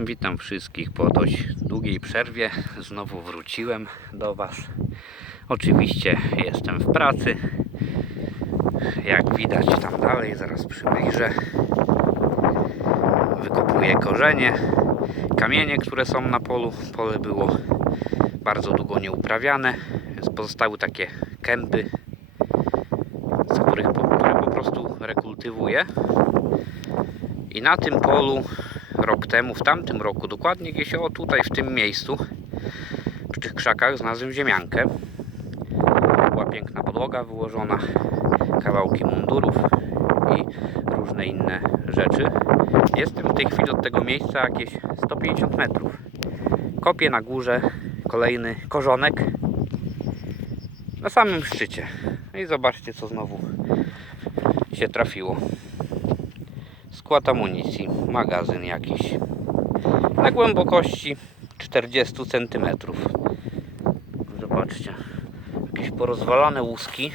Witam wszystkich po dość długiej przerwie. Znowu wróciłem do Was. Oczywiście jestem w pracy. Jak widać tam dalej, zaraz przybliżę. Wykopuję korzenie, kamienie, które są na polu. Pole było bardzo długo nieuprawiane, pozostały takie kępy, z których po, które po prostu rekultywuję. I na tym polu rok temu, w tamtym roku, dokładnie gdzieś o tutaj, w tym miejscu, przy tych krzakach znalazłem ziemiankę. Była piękna podłoga wyłożona, kawałki mundurów i różne inne rzeczy. Jestem w tej chwili od tego miejsca jakieś 150 metrów. Kopię na górze kolejny korzonek na samym szczycie. No i zobaczcie, co znowu się trafiło skład amunicji, magazyn jakiś na głębokości 40 cm. Zobaczcie, jakieś porozwalane łuski.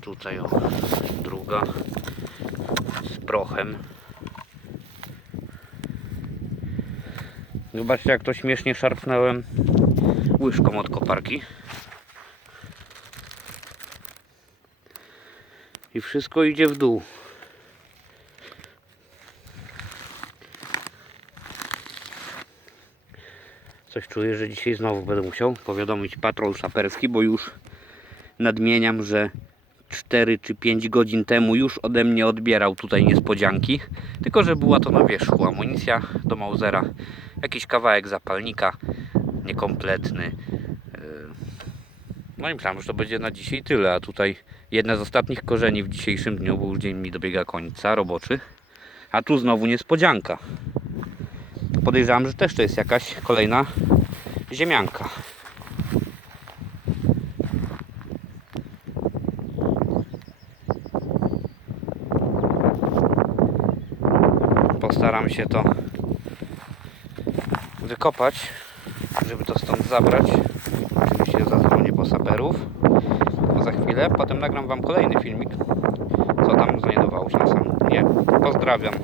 Tutaj druga z prochem. Zobaczcie jak to śmiesznie szarpnąłem łyżką od koparki. I wszystko idzie w dół. Coś czuję, że dzisiaj znowu będę musiał powiadomić patrol szaperski, bo już nadmieniam, że 4 czy 5 godzin temu już ode mnie odbierał tutaj niespodzianki. Tylko, że była to na wierzchu amunicja do Mausera, jakiś kawałek zapalnika niekompletny. Yy, no i myślałem, że to będzie na dzisiaj tyle, a tutaj jedna z ostatnich korzeni w dzisiejszym dniu, bo już dzień mi dobiega końca roboczy. A tu znowu niespodzianka. Podejrzewam, że też to jest jakaś kolejna ziemianka. Postaram się to wykopać, żeby to stąd zabrać. Saperów za chwilę. Potem nagram Wam kolejny filmik, co tam znajdowało się na samym dnie. Pozdrawiam.